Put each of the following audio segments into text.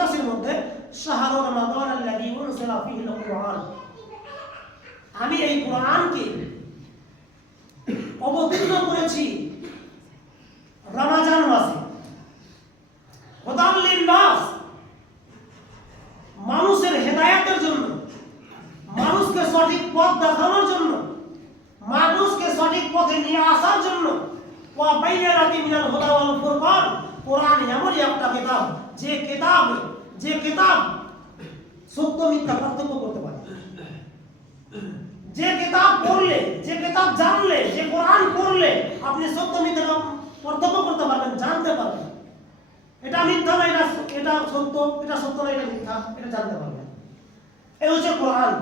85 মধ্যে শাহরু রমাদান আল্লাযী উনজিলা ফীহিল কুরআন, আমি এই কোরআনকে অবতীর্ণ করেছি রমজান মাসে, হুদাল লিন-নাস, মানুষের হেদায়েতের জন্য, মানুষকে সঠিক পথ দেখানোর জন্য, মানুষকে সঠিক পথে নিয়ে আসার জন্য। ওয়া বাইয়িনাতিন মিনাল হুদা ওয়াল ফুরকান, কোরআন এমন একটা কিতাব যে কিতাব সত্য মিথ্যা পার্থক্য করতে পারে। যে কিতাব পড়লে, যে কিতাব জানলে, যে কোরআন পড়লে আপনি সত্য মিথ্যা পার্থক্য করতে পারবেন, জানতে পারবেন। এটা মিথ্যা না, এটা সত্য, এটা সত্য না, এটা মিথ্যা, এটা জানতে পারবেন। এই হচ্ছে কোরআন।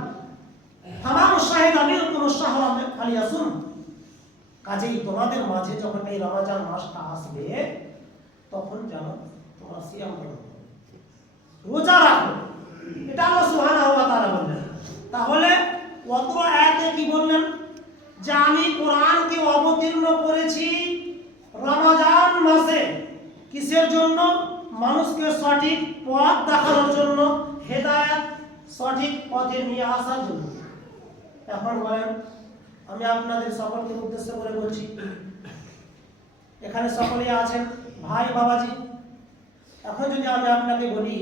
তামাম শাহিদা মিনকুম শাহরা ফালিয়াসুম, কাজেই তোমাদের মাঝে যখন এই রমজান মাসটা আসবে তখন জানো তোমরা সিয়াম করো, রোজা রাখো। এটা আল্লাহ সুবহানাহু ওয়া তাআলা বললেন। তাহলে অত আয়াতে কি বললেন? যে আমি কোরআনকে অবতীর্ণ করেছি রমজান মাসে, কিসের জন্য? মানুষকে সঠিক পথ দেখানোর জন্য, হেদায়েত, সঠিক পথে নিয়ে আসার জন্য। এখন বলেন, আমি আপনাদের সকলকে উদ্দেশ্য করে বলছি, এখানে সকলেই আছেন ভাই বাবাজি। এখন যদি আমি আপনাকে বলি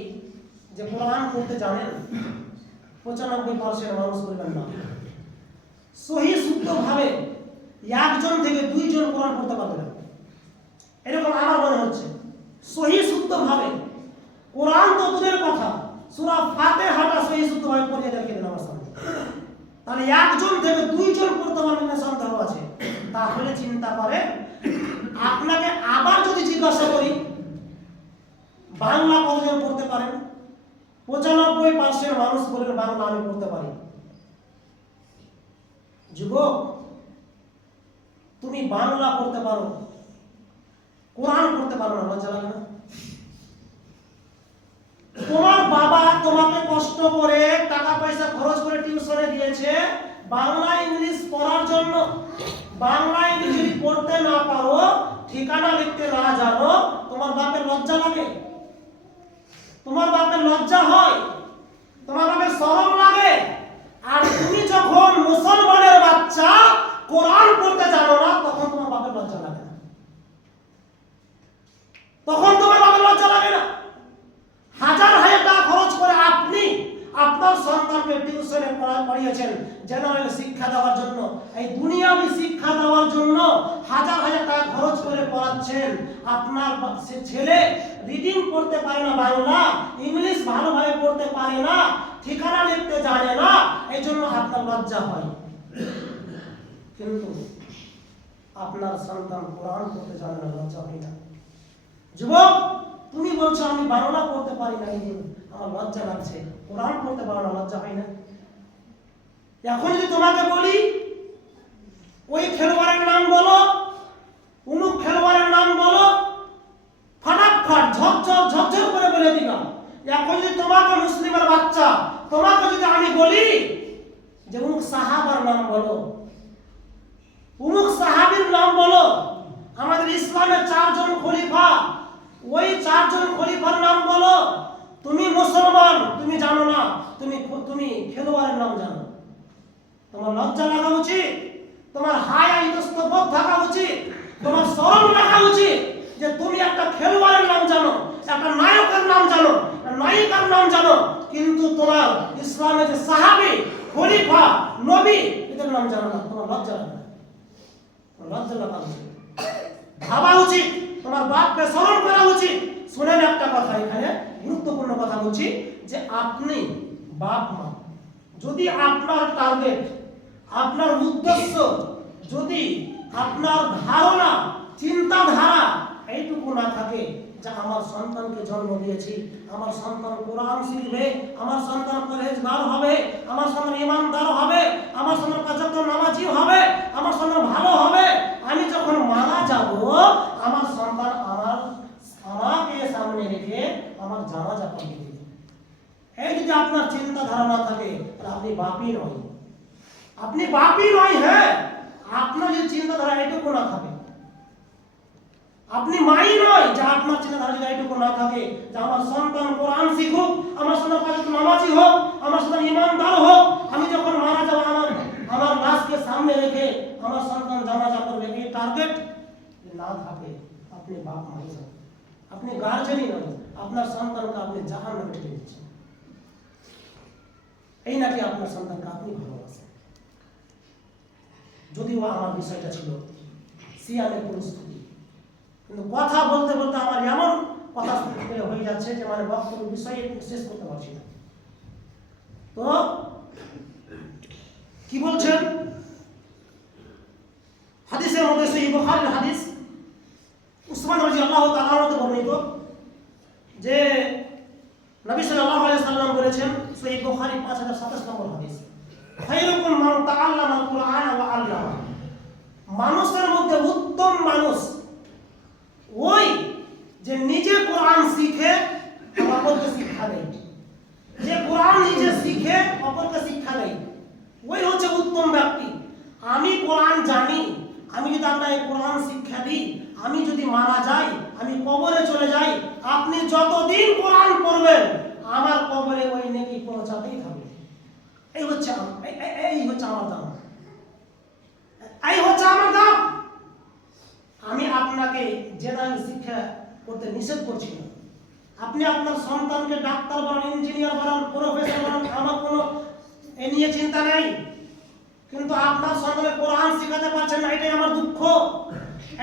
যে কোরআন পড়তে জানেন, 95% মানুষ বলবেন না। সহি শুদ্ধভাবে একজন থেকে দুইজন কোরআন পড়তে পারবে না, এরকম আমার মনে হচ্ছে। সহি শুদ্ধভাবে কোরআন তো দূরের কথা, সূরা ফাতিহাটা সহি শুদ্ধভাবে পড়ে দেখে দেন আমার সামনে, তাহলে একজন থেকে দুইজন পড়তে পারবেন না সন্দেহ আছে। তাহলে চিন্তা করে আপনাকে আবার যদি জিজ্ঞাসা করি বাংলা কতজন পড়তে পারেন? 95% মানুষ বলেন বাংলা আমি পড়তে পারি। যুবক, তুমি বাংলা পড়তে পারো, কোরআন পড়তে পারো না, লজ্জা লাগে না? তোমার বাবা তোমাকে কষ্ট করে টাকা পয়সা খরচ করে টিউশনে দিয়েছে বাংলা ইংলিশ পড়ার জন্য। বাংলা ইংলিশ যদি পড়তে না পারো, ঠিকানা লিখতে না জানো, তোমার বাপের লজ্জা লাগে? তোমার বাপের লজ্জা হয়? তোমার বাপের শরম লাগে? আর তুমি যখন মুসলমানের বাচ্চা কোরআন পড়তে জানো না, তখন তোমার বাপের লজ্জা লাগে না? তখন তোমার বাপের লজ্জা লাগে না? হাজার হাজার টাকা খরচ করে আপনি আপনার সন্তানকে টিউশনে পড়িয়েছেন জেনারেল শিক্ষা দেওয়ার জন্য, এই দুনিয়াবি শিক্ষা দেওয়ার জন্য হাজার হাজার টাকা খরচ করে পড়াচ্ছেন। আপনার ছেলে রিডিং পড়তে পারে না, বাংলা ইংলিশ ভালোভাবে পড়তে পারে না, ঠিকানা লিখতে জানে না, এই জন্য আপনার লজ্জা হয়। কিন্তু আপনার সন্তান কোরআন পড়তে জানে না, লজ্জা হয় না? যুবক, তুমি বলছো আমি বাংলা পড়তে পারি না, আমার লজ্জা লাগছে, কোরআন পড়তে পারো না, লজ্জা হয় না? এখন যদি তোমাকে বলি ওই খেলোয়াড়ের নাম বলো, অমুক খেলোয়াড়ের নাম বলো, ফাটাফাট ঝরঝর করে বলে দিবা। এখন যদি তোমাকে মুসলিমের বাচ্চা, তোমাকে যদি আমি বলি যে অমুক সাহাবার নাম বলো, অমুক সাহাবীর নাম বলো, আমাদের ইসলামের 4 জন খলিফা, ওই 4 জন খলিফার নাম বলো, তুমি মুসলমান, তুমি জানো না, তুমি খেলোয়াড়ের নাম জানো, তোমার লজ্জা লাগা উচিত, তোমার হায়া ইতস্তবোধ থাকা উচিত, তোমার শরম রাখা উচিত যে তুমি একটা খেলোয়াড়ের নাম জানো, একটা নায়কের নাম জানো, নায়িকার নাম জানো, কিন্তু তোমার ইসলামের যে সাহাবী, খলিফা, নবী, এদের নাম জানো না। তোমার লজ্জা লাগে না? লজ্জা লাগা উচিত, ভাবা উচিত, তোমার বাপকে স্মরণ করা উচিত। শুনেন একটা কথা, এখানে গুরুত্বপূর্ণ কথা বলছি, যে আপনি বাপ মা যদি আপনার টার্গেট, আপনার উদ্দেশ্য, যদি আপনার ধারণা, চিন্তাধারা এইটুকু না থাকে যে আমার সন্তানকে জন্ম দিয়েছি, আমার সন্তান কোরআন শিখবে, আমার সন্তান পরহেজগার হবে, আমার সন্তান ঈমানদার হবে, আমার সন্তান পাঁচওয়াক্ত নামাজি হবে, আমার সন্তান ভালো হবে, আমি যখন মারা যাব আমার সন্তান আমাকে সামনে রেখে আমার জানাজা পড়িয়ে দিবে। এই যদি আপনার চিন্তাধারা না থাকে তাহলে আপনি বাপই নয়, আপনি বাপই নয়। হ্যাঁ, আপনার যে চিন্তাধারা এটুকু না থাকে, আপনি মাই নয় যে আপনার চিন্তাধারা যদি এইটুকু না থাকে যে আমার সন্তান কোরআন শিখুক, আমার সন্তান পাঁচ ওয়াক্ত নামাজি হোক, আমার সন্তান ইমানদার হোক, আমি যখন মারা যাব আমার লাশকে সামনে রেখে আমার সন্তান জানাজা করবে, এই টার্গেট না থাকে, আপনি বাপ মাই যান, আপনি গার্জেনই নয়, আপনার সন্তানকে আপনি জাহান্নামে ঠেলে দিচ্ছেন। এই নাকি আপনার সন্তানকে আপনি ভালোবাসেন। যদিও আমার বিষয়টা ছিল সিয়ামের প্রস্তুতি, কিন্তু কথা বলতে বলতে আমার এমন কথা হয়ে যাচ্ছে যে মানে বক্তব্য বিষয়ে শেষ করতে পারছি না। তো কি বলছেন হাদিসের মধ্যে, সহিহ বুখারীর হাদিস, উসমান রাদিয়াল্লাহু তাআলা হতে বর্ণিত যে নবী সাল্লাল্লাহু আলাইহি সাল্লাম বলেছেন, সহিহ বুখারী 5027 নম্বর হাদিস, খায়রুকুম মান তাআল্লামাল কুরআন ওয়া আল্লামা, মানুষের মধ্যে উত্তম মানুষ ওই যে নিজে কোরআন শিখে অপরকে শিক্ষা দেয়, যে কোরআন নিজে শিখে অপরকে শিক্ষা দেয়, ওই হচ্ছে উত্তম ব্যক্তি। আমি কোরআন জানি, আমি যদি আপনাকে কোরআন শিক্ষা দিই, আমি যদি মারা যাই, আমি কবরে চলে যাই, আপনি যতদিন কোরআন পড়বেন আমার কবরে ওই নেকি পৌঁছাতেই থাকবে। এই হচ্ছে আমার দাম, এই হচ্ছে আমার দাম। আমি আপনাকে জেনারেল শিক্ষা করতে নিষেধ করছি না। আপনি আপনার সন্তানকে ডাক্তার বানান, ইঞ্জিনিয়ার বানান, প্রফেসর বানান, আমার কোনো এ নিয়ে চিন্তা নেই, কিন্তু আপনার সন্তানকে কোরআন শেখাতে পারছেন না, এটাই আমার দুঃখ,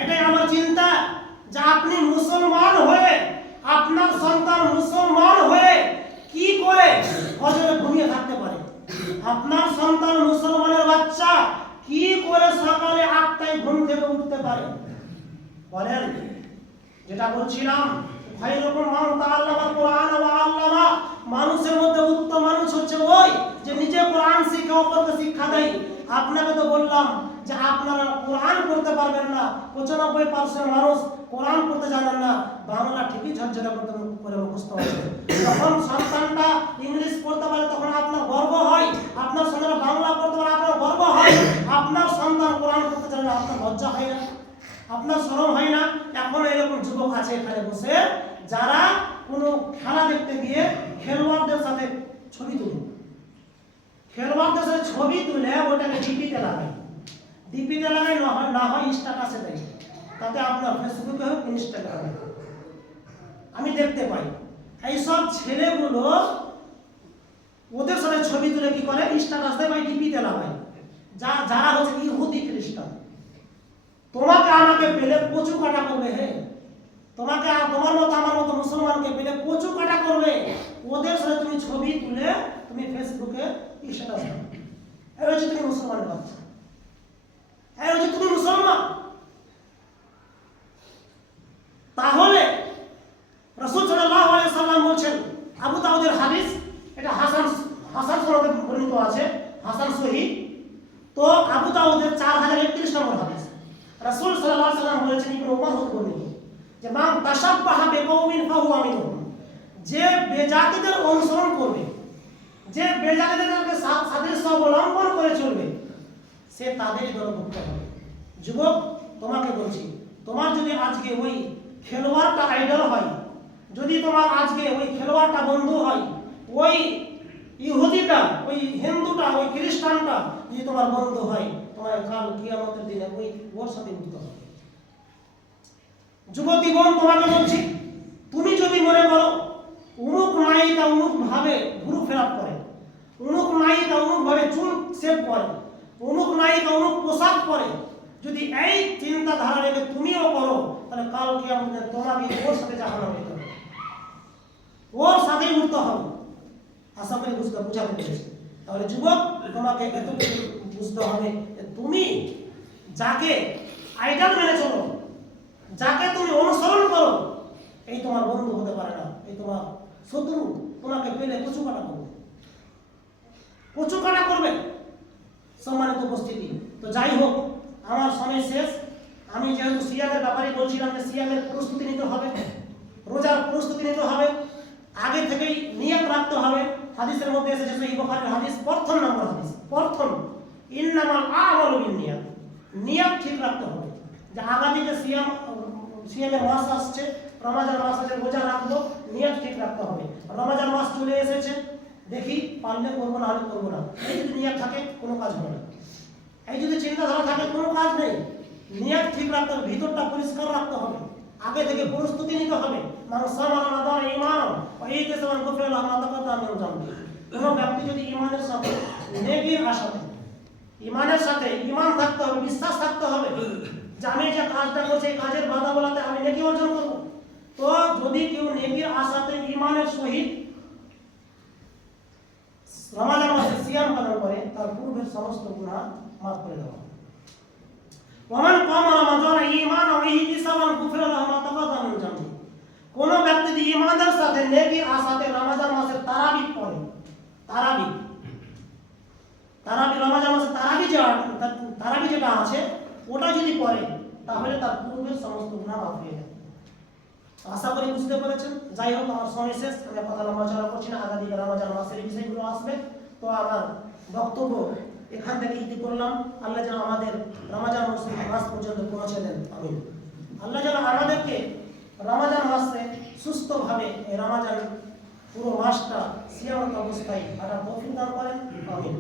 এটাই আমার চিন্তা। যে আপনি মুসলমান হয়ে, আপনার সন্তান মুসলমান হয়ে কি করে ফজরে ঘুমিয়ে থাকতে পারে? আপনার সন্তান মুসলমানের বাচ্চা কি করে সকালে 8টায় ঘুম থেকে উঠতে পারে? বলেন। যেটা বলছিলাম, খায়রুকুম মান তাআল্লামাল কুরআন ওয়া আল্লামা, মানুষের মধ্যে উত্তম মানুষ হচ্ছে ওই যে নিজে কোরআন শিখে অপরকে শিক্ষা দেয়। আপনাকে তো বললাম যে আপনারা কোরআন পড়তে পারবেন না, 95% মানুষ কোরআন পড়তে জানেন না, বাংলা ঠিকই ঝরঝরে করে মুখস্থ আছে। যখন সন্তানটা ইংলিশ পড়তে পারে তখন আপনার গর্ব হয়, আপনার সন্তান বাংলা পড়তে পারে আপনার গর্ব হয়, আপনার সন্তান কোরআন পড়তে জানে না আপনার লজ্জা হয় না, আপনার শরম হয় না? এখন এরকম যুবক আছে এখানে বসে যারা কোনো খেলা দেখতে গিয়ে খেলোয়াড়দের সাথে ছবি তুলে, খেলোয়াড়দের সাথে ছবি তুলে ওটাকে ডিপিতে লাগায়, ডিপিতে লাগায়, না হয় স্ট্যাটাসে দেয়, তাতে আপনার ফেসবুকে হোক ইনস্টাগ্রামে আমি দেখতে পাই। এইসব ছেলেগুলো ওদের সাথে ছবি তুলে কি করে, স্ট্যাটাস দেয় বা ডিপিতে লাগায়, যারা হচ্ছে ইহুদি খ্রিস্টান। তোমাকে আমাকে পেলে কচু কাটা করবে, হে তোমাকে তোমার মতো আমার মতো মুসলমানকে পেলে কচু কাটা করবে। ওদের সাথে তুমি ছবি তুলে তুমি ফেসবুকে স্ট্যাটাস দাও, এই হচ্ছে তুমি মুসলমানের বাচ্চা, এই হচ্ছে তুমি মুসলমান। তাহলে রাসূল সাল্লাল্লাহু আলাইহি সাল্লাম বলছেন, আবু দাউদের হাদিস, এটা হাসান সনদে বর্ণিত আছে, হাসান সহিহ। তো আবু দাউদের 4031 নম্বর হাদিস, রাসূল সাল্লাল্লাহু আলাইহি সাল্লাম বলেছেন, ইবনে উমর হতে বর্ণিত, যে মান তাশাব্বাহা বিকওমিন ফাহুয়া মিনহুম, যে বেজাতিদের অনুসরণ করবে, যে বেজাতিদেরকে সাদৃশ্য অবলম্বন করে চলবে, সে তাদেরই দলভুক্ত হবে। যুবক, তোমাকে বলছি, তোমার যদি আজকে ওই খেলোয়াড়টা আইডল হয়, যদি তোমার আজকে ওই খেলোয়াড়টা বন্ধু হয়, ওই ইহুদিটা, ওই হিন্দুটা, ওই খ্রিস্টানটা যদি তোমার বন্ধু হয়, তোমার কাল কিয়ামতের দিনে ওর সাথে উঠতে হবে। যুবতী বোন, তোমাকে বলছি, তুমি যদি মনে করো অমুক নায়িকা অমুক ভাবে ভুরু ফেরাপ করে, অমুক নায়িকা অমুক ভাবে চুল সেভ করে, অমুক নায়িকা অমুক পোশাক পরে, যদি এই চিন্তাধারা রেখে তুমিও করো, তাহলে কাল কিয়ামতে তোমাকে ওর সাথে জাহান্নামে যেতে হবে, ওর সাথেই উঠতে হবে। আশা করি বুঝাতে পেরেছি। তাহলে যুবক, তোমাকে এতটুকু বুঝতে হবে যে তুমি যাকে আইডল মেনে চলো, যাকে তুমি অনুসরণ করো, এই তোমার বন্ধু হতে পারে না, এই তোমার শত্রু। তোমাকে পেলে কচু কাটা করবে, কচু কাটা করবে। সম্মানিত উপস্থিতি, তো যাই হোক, আমার সময় শেষ। আমি যেহেতু সিয়ামের ব্যাপারে বলছিলাম যে সিয়ামের প্রস্তুতি নিতে হবে, রোজার প্রস্তুতি নিতে হবে, আগে থেকেই নিয়ত রাখতে হবে। হাদিসের মধ্যে এসেছে, সহিহ বুখারীর হাদিস, প্রথম নম্বর হাদিস, প্রথম ইন্নামাল আমালু বিন্নিয়াত, নিয়ত ঠিক রাখতে হবে যে আগামীতে সিয়াম সিয়ামের মাস আসছে, রমজান মাস আছে, রোজা রাখবো, নিয়ত ঠিক রাখতে হবে। রমজান মাস চলে এসেছে, দেখি পারলে করবো না হলে করবো না, এই যদি নিয়ত থাকে কোনো কাজ হবে না। এই যদি চিন্তাধারা থাকে কোনো কাজ নেই। নিয়ত ঠিক রাখতে হবে, ভিতরটা পরিষ্কার রাখতে হবে, আগে থেকে প্রস্তুতি নিতে হবে। মানুষ সামান্য ইমান এই দেশে গফির আল্লাহ তাআলা আমি জানি। কোনো ব্যক্তি যদি ইমানের সাথে নেকির আশাতে, ইমানের সাথে ইমান থাকতে হবে, বিশ্বাস থাকতে হবে যে আমি যে কাজটা করছি এই কাজের বাধা বলাতে আমি নেকি অর্জন করব। তো যদি কেউ নেকির আশাতে ইমানের সহিত রমজান মাসে সিয়াম পালন করে, তার পূর্বের সমস্ত গুনাহ মাফ করে দেওয়া হবে। ওমান কামা রমাদান ঈমান ও ইহতিসাবান গুফিরা লাহু মা তাকাদ্দামা মিন যামবি। কোন ব্যক্তি যদি ইমানের সাথে নেকির আশাতে রমজান মাসে তারাবি পড়ে, তারাবি রমজান মাসে তারাবি যেটা আছে ওটা যদি পড়ে, তাহলে তার পূর্বের সমস্ত গুনাহ মাফ হয়ে যাবে। আশা করি বুঝতে পেরেছেন। যাই হোক, আমার সময় শেষ, আমি কথা লম্বা চড়া করছি না, আগামী রমজান মাসের বিষয়গুলো আসবে। তো আমার বক্তব্য এখান থেকে ইতি করলাম। আল্লাহ যেন আমাদের রমজান মাস পর্যন্ত পৌঁছে দেন, আমিন। আল্লাহ যেন আমাদেরকে রমজান মাসে সুস্থভাবে এই রমজান পুরো মাসটা সিয়ামত অবস্থায় কাটার তৌফিক দান করেন, আমিন।